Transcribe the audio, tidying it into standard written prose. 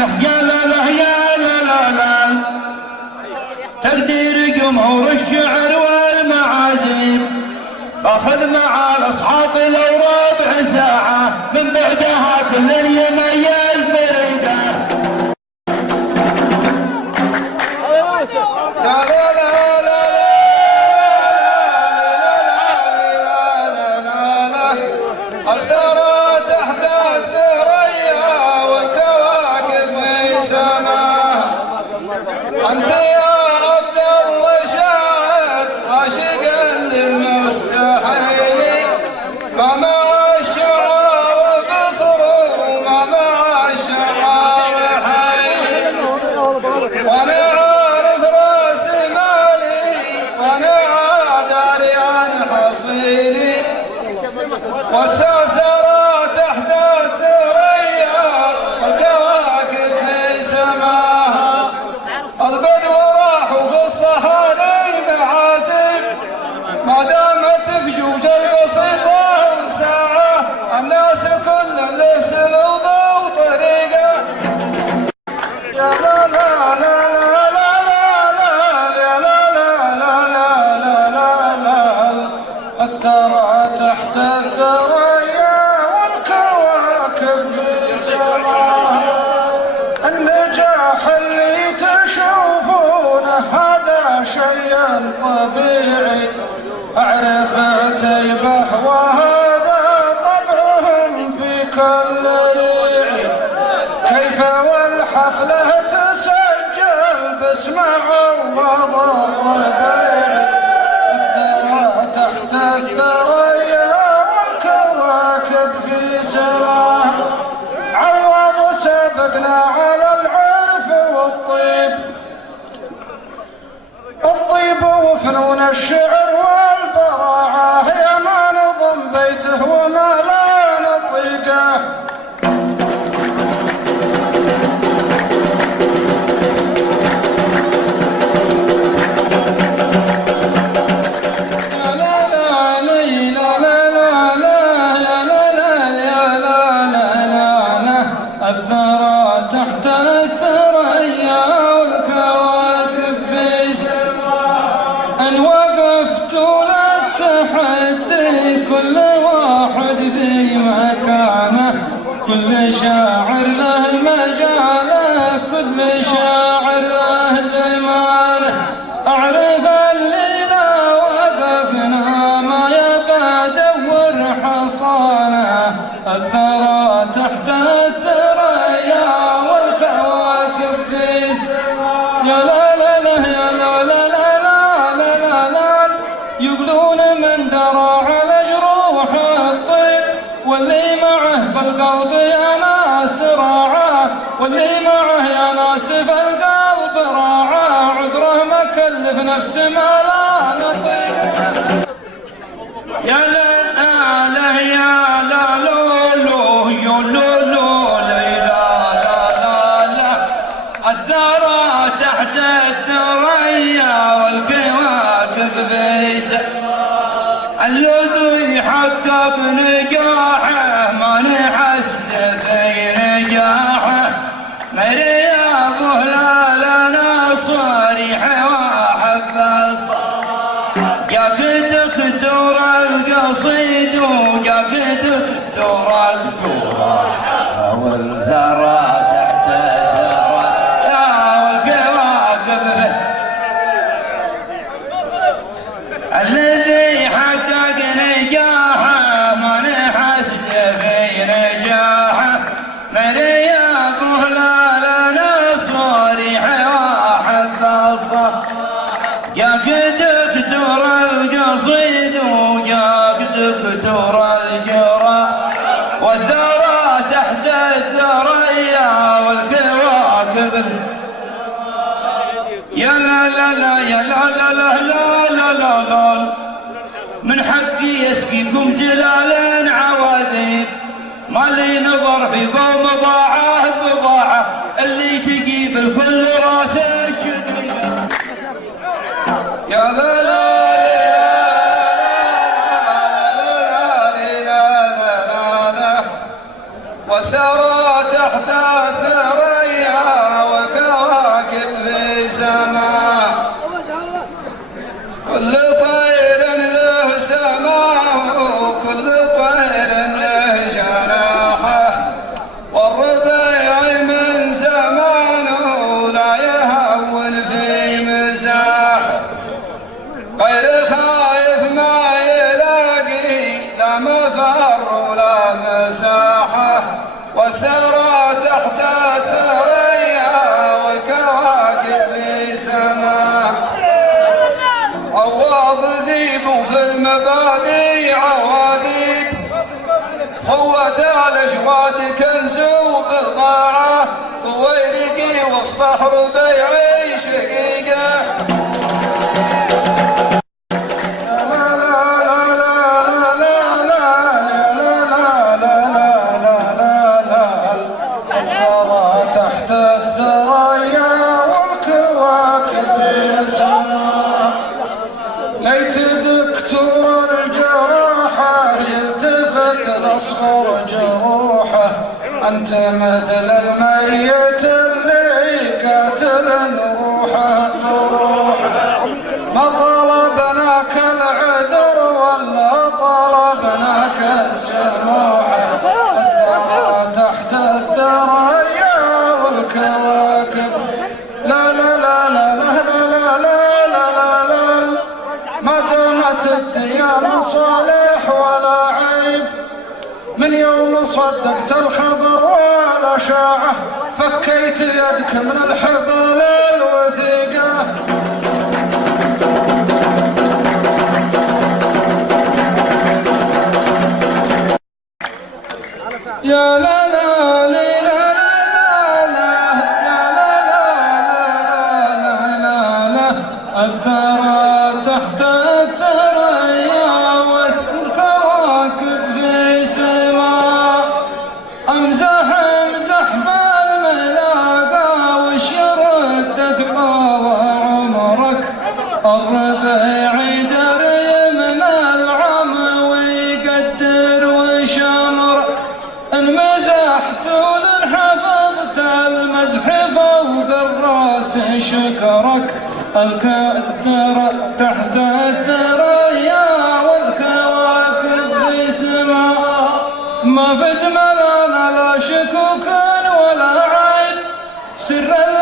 يا لا لا يا لا لا لا تقدير جمهور الشعر والمعازيم اخذ مع الاصحاب لو ربع ساعه من بعدها كل يميز بريده. الثرى تحت الثريا والكواكب في سماها أنت يا عبد الله شاعر عاشقا للمستحيل ما مع الشعار بصر وما مع الشعار حيل وأنا عارف راس مالي وأنا داري عن حصيلي والثرى تحت الثريا والكواكب في سماها البدو راحوا في الصحاري معازف ما دامت في جوج البسيطة ساعة الناس كل له سلوبه وطريقه. يا لا لا لا لا لا لا لا لا لا لا لا لا الثرى تحت الثريا والكواكب في سماها النجاح اللي تشوفونه هذا شيء طبيعي اعرف عتيبه وهذا طبعهم في كل ريعي كيف والحفله تسجل باسم عوض الربيعي الثرى تحت الثريا والكواكب في سماها عوض سبقنا على العرف والطيب الطيب وفنون الشعر والبراعه يا ما نظم بيته وما لا نطيقه. الثرى تحت الثريا والكواكب في سماها ان وقفت للتحدي كل واحد في مكانه كل شاعر له مجاله كل شاعر له زمانه اعرف اللي لا وقفنا ما يبقى دور حصانه الثرى تحت الثريا والكواكب في سماها يا لا لا لا يا لا لا لا لا لا لا يقولون من درى على جروح الطيب واللي معه بالقلب يا ناس راعاه واللي معه يا ناس في القلب راعاه عذره ما كلف نفس ما لا نطيق. يا لا لا يا لا لولو يولولو ليلا لا لا لا الثرى تحت الثريا والكواكب في سماها الذي حتى بنجاحه ما نحسن في نجاحه مريابه لا لنا صريح واحب الصراحه يا دكتور القصيد ويا دكتور الجراح والثرى تحت الثرى والكواكب الذي حقق نجاحه ما نحسد في نجاحه مريابه لا لنا صريح واحب الصراحه يا دكتور القصيد ويا دكتور الجراح والثرى تحت الثريا والكواكب يا لا لا لا يا لا لا لا لا لا لا لا من حقي يسقيكم زلال عواذيب ما لي نظر في قوم ضاعه بضاعه اللي تجيب الكل راس الشديد. يا لا لا والثرى تحت الثريا العبادي عوادي خوة الأجواد كنز وبضاعة طويرقي وسط بحر بيعي شقيقة تحت الثريا والكواكب يسمع ليت دكتور الجراحة يلتفت لأصغر جروحه أنت مثل الميت اللي قاتل روحه ما طلبناك العذر ولا طلبناك السموحة الثرى تحت الثريا والكواكب لا لا لا لا لا لا لا لا لا ما دامت الدنيا مصالح ولا عيب من يوم صدقت الخبر والأشاعة فكيت يدك من الحبال الوثيقة يا لا لا لا لا لا لا لا الثرى تحت الثريا والكواكب في سماء امزح بالملاقى وش يردك قضى عمرك الربيع يدري من العم ويقدر وش امرك المزحت حفظت المزح فوق الراس شكرك الكثر تحت الثريا والكواكب في سماء ما في زملانا لا شكوك ولا عين سر